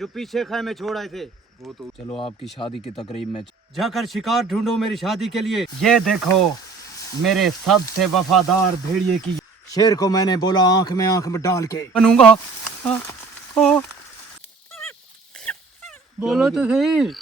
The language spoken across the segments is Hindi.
जो पीछे खाए में छोड़ आए थे। वो तो चलो आपकी शादी की तकरीब में जाकर शिकार ढूंढो मेरी शादी के लिए। ये देखो मेरे सबसे वफादार भेड़िए की शेर को मैंने बोला आंख में डाल के बनूंगा। बोलो तो सही।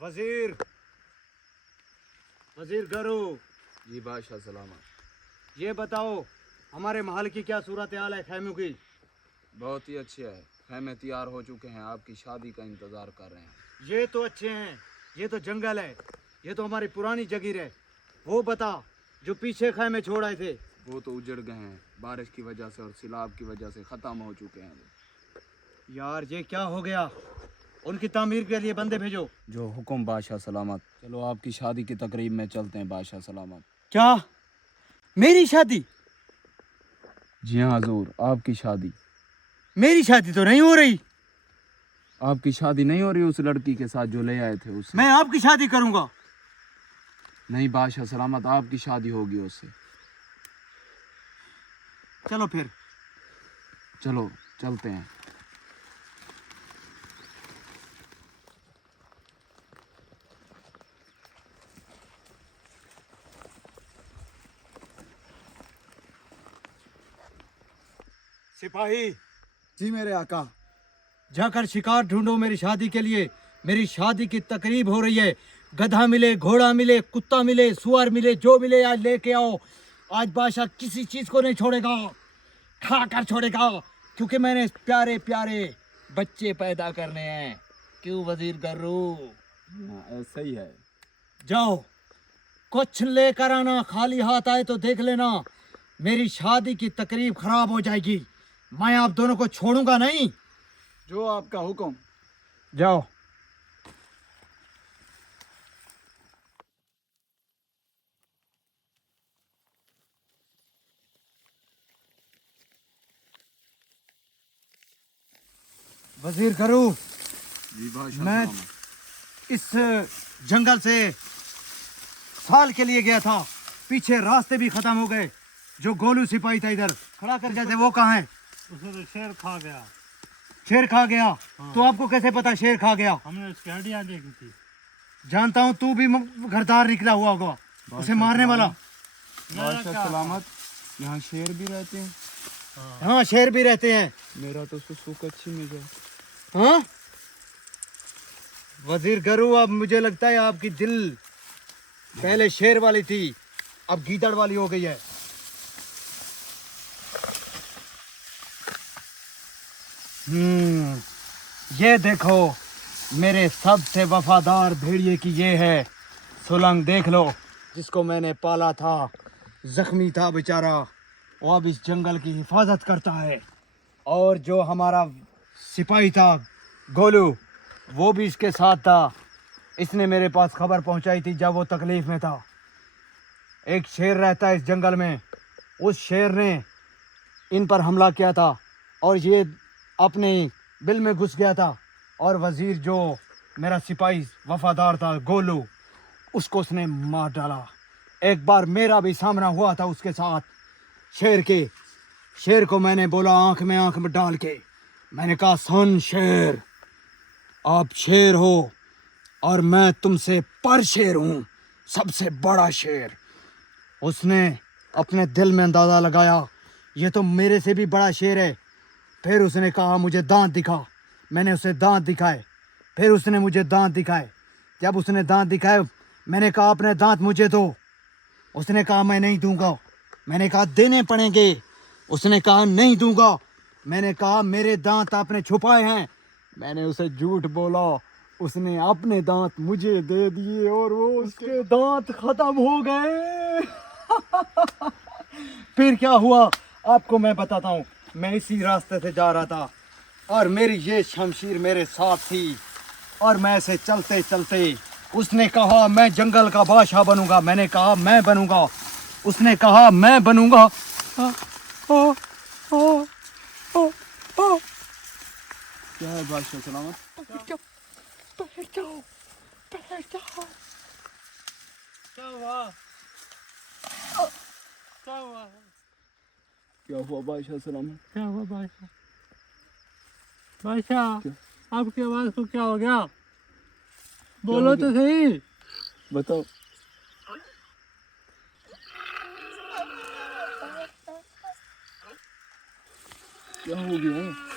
वजीर वजीर गरू। जी बादशाह सलामत। ये बताओ हमारे महल की क्या सूरत हाल है खैमों की? बहुत ही अच्छे है, खैमे तैयार हो चुके हैं, आपकी शादी का इंतजार कर रहे हैं। ये तो अच्छे हैं, ये तो जंगल है, ये तो हमारी पुरानी जगीर है। वो बता जो पीछे खाए में छोड़ आए थे। वो तो उजड़ गए हैं, बारिश की वजह से और सिलाब की वजह से ख़त्म हो चुके हैं। यार ये क्या हो गया? उनकी तामीर के लिए बंदे भेजो। जो हुक्म बादशाह सलामत। चलो आपकी शादी की तकरीब में चलते हैं बादशाह सलामत। क्या मेरी शादी? जी हाँ हजूर, आपकी शादी। मेरी शादी तो नहीं हो रही। आपकी शादी नहीं हो रही उस लड़की के साथ जो ले आए थे उससे? मैं आपकी शादी करूंगा। नहीं बादशाह सलामत, आपकी शादी होगी उससे। चलो फिर। चलो चलते हैं। सिपाही जी मेरे आका। जाकर शिकार ढूंढो मेरी शादी के लिए। मेरी शादी की तकरीब हो रही है। गधा मिले, घोड़ा मिले, कुत्ता मिले, सुअर मिले, जो मिले आज लेके आओ। आज बादशाह किसी चीज को नहीं छोड़ेगा, खा कर छोड़ेगा, क्योंकि मैंने प्यारे प्यारे बच्चे पैदा करने हैं। क्यों वजीर गर्रू? ऐसा ही है। जाओ कुछ लेकर आना, खाली हाथ आए तो देख लेना मेरी शादी की तकरीब खराब हो जाएगी। मैं आप दोनों को छोड़ूंगा नहीं। जो आपका हुक्म। जाओ। वजीर करूं, जी बादशाह मैं सलामत। इस जंगल से साल के लिए गया था। पीछे रास्ते भी खत्म हो गए। जो गोलू सिपाही था इधर खड़ा कर गया था, वो कहाँ है? उसने तो शेर खा गया। शेर खा गया? तो आपको कैसे पता शेर खा गया? हमने उसकी हड्डियां देखी थी। जानता हूँ तू भी घरदार निकला हुआ होगा, उसे मारने वाला। बादशाह सलामत, यहाँ शेर भी रहते हैं? हाँ शेर भी रहते हैं। मेरा तो सुसुक अच्छी मिजाज। हाँ वजीर गरू, अब मुझे लगता है आपकी दिल पहले शेर वाली थी, अब गीदड़ वाली हो गई है। ये देखो मेरे सबसे वफादार भेड़िए की ये है सुलंग, देख लो, जिसको मैंने पाला था। जख्मी था बेचारा, वो अब इस जंगल की हिफाजत करता है। और जो हमारा सिपाही था गोलू, वो भी इसके साथ था। इसने मेरे पास खबर पहुंचाई थी जब वो तकलीफ में था। एक शेर रहता है इस जंगल में, उस शेर ने इन पर हमला किया था और ये अपने बिल में घुस गया था। और वजीर जो मेरा सिपाही वफादार था गोलू, उसको उसने मार डाला। एक बार मेरा भी सामना हुआ था उसके साथ शेर के। शेर को मैंने बोला आंख में डाल के, मैंने कहा सुन शेर, आप शेर हो और मैं तुमसे पर शेर हूँ, सबसे बड़ा शेर। उसने अपने दिल में अंदाज़ा लगाया ये तो मेरे से भी बड़ा शेर है। फिर उसने कहा मुझे दांत दिखा। मैंने उसे दांत दिखाए। फिर उसने मुझे दांत दिखाए। जब उसने दांत दिखाए मैंने कहा अपने दांत मुझे दो। उसने कहा मैं नहीं दूंगा। मैंने कहा देने पड़ेंगे। उसने कहा नहीं दूंगा। मैंने कहा मेरे दांत आपने छुपाए हैं। मैंने उसे झूठ बोला। उसने अपने दांत मुझे दे दिए और वो उसके दांत खत्म हो गए। फिर क्या हुआ आपको मैं बताता हूँ। मैं इसी रास्ते से जा रहा था और मेरी ये शमशीर मेरे साथ थी और मैं ऐसे चलते चलते, उसने कहा मैं जंगल का बादशाह बनूंगा। मैंने कहा मैं बनूंगा। उसने कहा मैं बनूंगा। क्या है बादशाह सलामत? क्या हुआ? क्या हुआ? क्या हुआ बादशाह सलामत? क्या हुआ बादशाह? बादशाह, आपकी आवाज को क्या हो गया? बोलो हो तो सही। बताओ। क्या हो गया?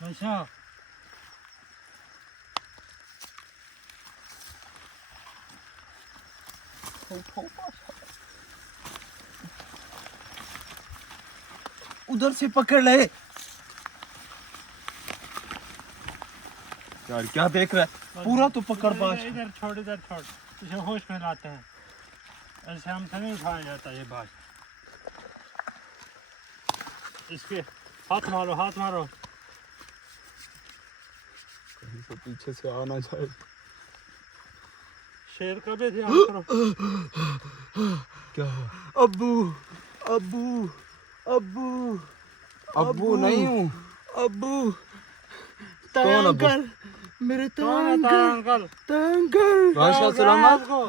बादशाह, उधर से पकड़ ले। यार क्या देख रहा है? पूरा तो पकड़ बादशाह। इधर छोड़, इधर छोड़, इसे होश में लाते हैं। ऐसे हमसे नहीं उठाया जाता ये बात। इसके हाथ मारो, हाथ मारो। कहीं से पीछे से आ ना जाए। शेर का भी ध्यान करो। क्या हुआ? अब्बू, अब्बू, अब्बू, अब्बू नहीं हूँ। अब्बू, कौन अब्बू? अंकल, मेरे कौन है तारा अंकल? अंकल, बादशाह सलामत, आपको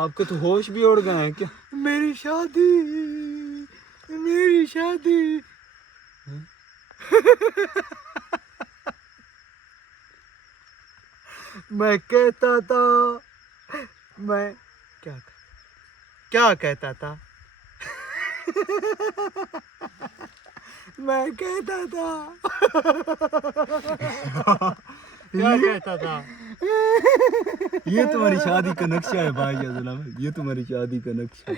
आपके तो होश भी उड़ गए हैं क्या? मेरी शादी, मेरी शादी। मैं कहता था, मैं क्या कहता था? मैं कहता था। क्या कहता था? ये तुम्हारी शादी का नक्शा है बादशाह सलामत, ये तुम्हारी शादी का नक्शा है।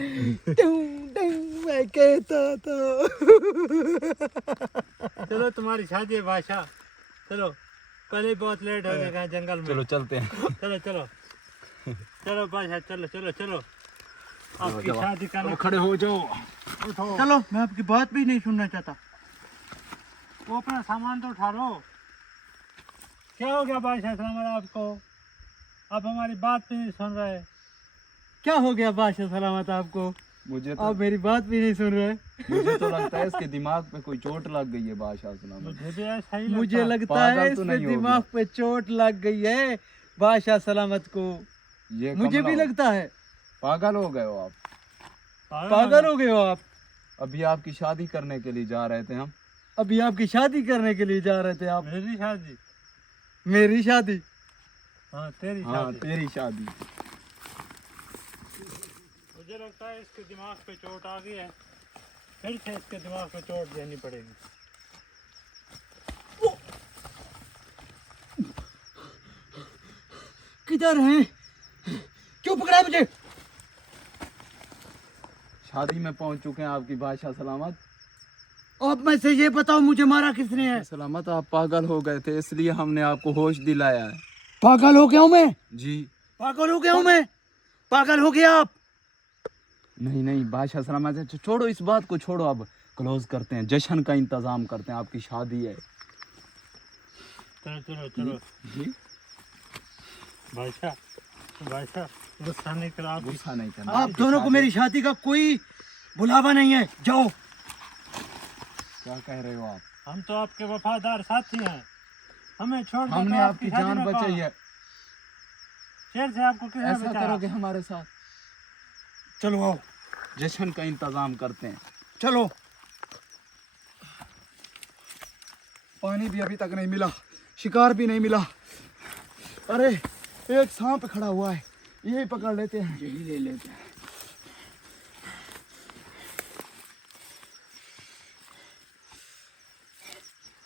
मैं कहता था। चलो तुम्हारी शादी है बादशाह, चलो कल ही बहुत लेट हो जाएगा जंगल में। चलो चलते हैं। चलो चलो चलो बादशाह, चलो चलो चलो। आपकी शादी का अब खड़े हो जाओ। उठो। चलो, मैं आपकी बात भी नहीं सुनना चाहता। वो अपना सामान तो उठा लो। क्या हो गया बादशाह सलामत आपको? आप हमारी बात भी नहीं सुन रहे। क्या हो गया बादशाह सलामत आपको? मुझे आप मेरी बात भी नहीं सुन रहे। तो लगता है इसके दिमाग पे कोई चोट लग गई है बादशाह सलामत। मुझे भी ऐसा ही मुझे लगता है पागल तो इसके नहीं हो दिमाग पे चोट लग गई है बादशाह सलामत को। ये मुझे कमला भी हो। लगता है। पागल हो गए हो आप। पागल हो गए हो आप। अभी आपकी शादी करने के लिए जा रहे थे हम। अभी आपकी शादी करने के लिए जा रहे थे आप। मेरी शादी? मेरी शादी? हाँ तेरी हाँ शादी। तेरी शादी। मुझे लगता है इसके दिमाग पे चोट आ गई है, फिर से इसके दिमाग पे चोट देनी पड़ेगी। किधर हैं? क्यों पकड़ा है मुझे? शादी में पहुंच चुके हैं आपकी बादशाह सलामत। अब मैं से ये बताओ, मुझे मारा किसने है? सलामत आप पागल हो गए थे, इसलिए हमने आपको होश दिलाया है। पागल हो गया हूँ मैं? जी पागल हो गया हूँ मैं? पागल हो गया आप? नहीं नहीं बादशाह सलामत, छोड़ो इस बात को, छोड़ो। अब क्लोज करते हैं, जश्न का इंतजाम करते हैं, आपकी शादी है। चलो चलो चलो। जी बादशाह, बादशाह गुस्सा नहीं करो आप। गुस्सा नहीं करना। आप दोनों को मेरी शादी का कोई बुलावा नहीं है, जाओ। क्या कह रहे हो आप? हम तो आपके वफादार साथी हैं, हमें छोड़ दो हमने तो आपकी शादी जान में बचाई कहा। है, शेर से आपको किसने ऐसा बचाया? करोगे हमारे साथ? चलो आओ, जश्न का इंतजाम करते हैं। चलो। पानी भी अभी तक नहीं मिला, शिकार भी नहीं मिला। अरे एक सांप खड़ा हुआ है, यही पकड़ लेते हैं। यही ले लेते हैं।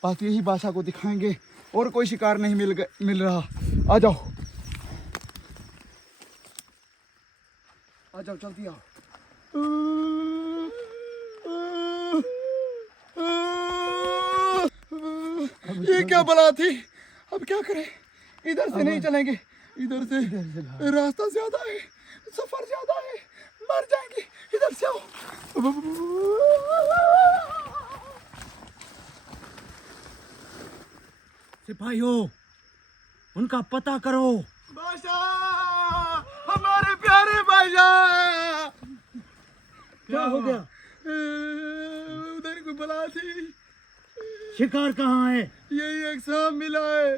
बाकी यही बादशाह को दिखाएंगे, और कोई शिकार नहीं मिल रहा। आ जाओ, आ जाओ, जल्दी आओ। ये क्या बला थी? अब क्या करें? इधर से नहीं चलेंगे, इधर से रास्ता ज्यादा है, सफर ज्यादा है, मर जाएंगे, इधर से आओ। सिपाहियों, उनका पता करो। बादशाह, हमारे प्यारे बादशाह। क्या हो गया? उधर कोई बला थी। शिकार कहाँ है? यही एक सांप मिला है।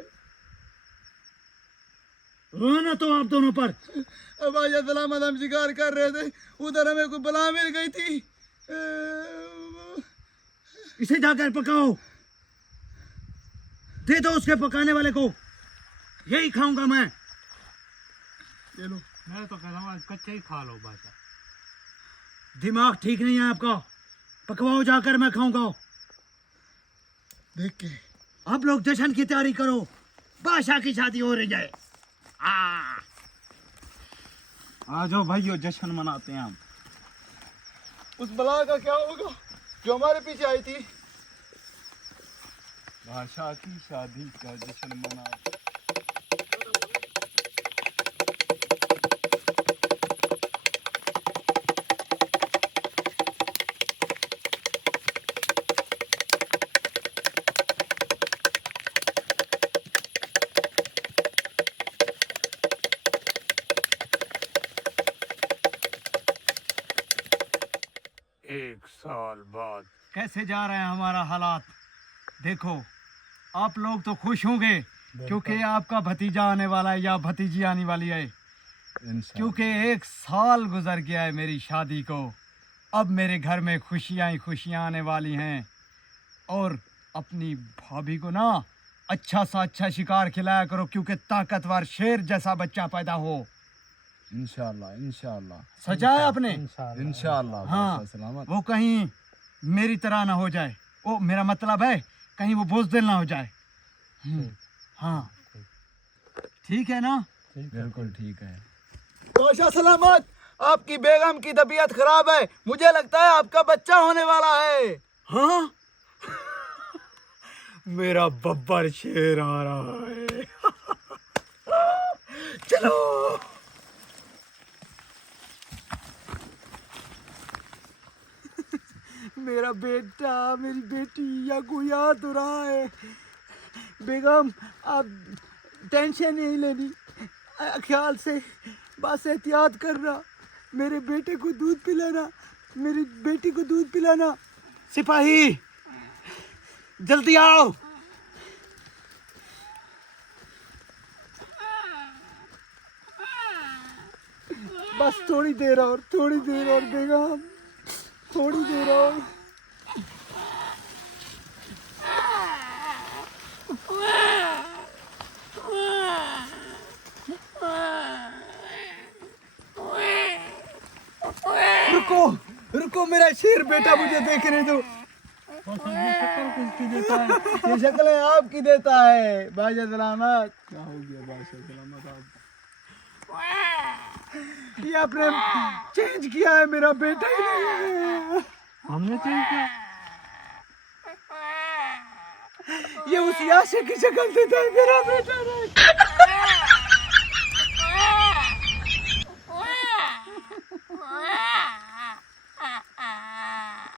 रोना तो आप दोनों पर। अब बादशाह सलामत हम शिकार कर रहे थे, उधर हमें कोई बला मिल गई थी। इसे जाकर पकाओ, दे दो उसके पकाने वाले को, यही खाऊंगा मैं। ये लो। मैं तो कहता हूँ आज कच्चे ही खा लो बादशाह। दिमाग ठीक नहीं है आपका, पकवाओ जाकर, मैं खाऊंगा। देख के आप लोग जश्न की तैयारी करो, बादशाह की शादी हो रही है। आ जाओ भाइयों, जश्न मनाते हैं हम। उस बला का क्या होगा जो हमारे पीछे आई थी? बादशाह की शादी का जश्न मनाते। एक साल बाद कैसे जा रहे हैं हमारा हालात? देखो, आप लोग तो खुश होंगे क्योंकि आपका भतीजा आने वाला है या भतीजी आने वाली है, क्योंकि एक साल गुजर गया है मेरी शादी को। अब मेरे घर में खुशियाँ ही खुशियाँ आने वाली हैं। और अपनी भाभी को ना अच्छा सा अच्छा शिकार खिलाया करो, क्योंकि ताकतवर शेर जैसा बच्चा पैदा हो। इंशाल्लाह इंशाल्लाह। सचा है आपने? इंशाल्लाह हाँ, बादशाह सलामत। वो कहीं मेरी तरह ना हो जाए। वो मेरा मतलब है कहीं वो बुज़दिल ना हो जाए। हाँ, ठीक है ना? बिल्कुल ठीक है। बादशाह सलामत, आपकी बेगम की तबीयत खराब है, मुझे लगता है आपका बच्चा होने वाला है। हाँ, मेरा बब्बर शेर आ रहा है। चलो। मेरा बेटा, मेरी बेटी या कोई आ तो रहा है। बेगम, आप टेंशन नहीं लेनी, ख्याल से बस एहतियात करना, मेरे बेटे को दूध पिलाना, मेरी बेटी को दूध पिलाना। सिपाही, जल्दी आओ। बस थोड़ी देर और बेगम, थोड़ी देर और। रुको रुको, मेरा शेर बेटा मुझे देखने दो। ये शक्ल है आपकी देता है बादशाह सलामत। क्या हो गया बादशाह सलामत? आप ये आपने चेंज किया है, मेरा बेटा ही नहीं है। हमने चेंज किया? ये उस याशे की शक्ल देता है, मेरा बेटा नहीं।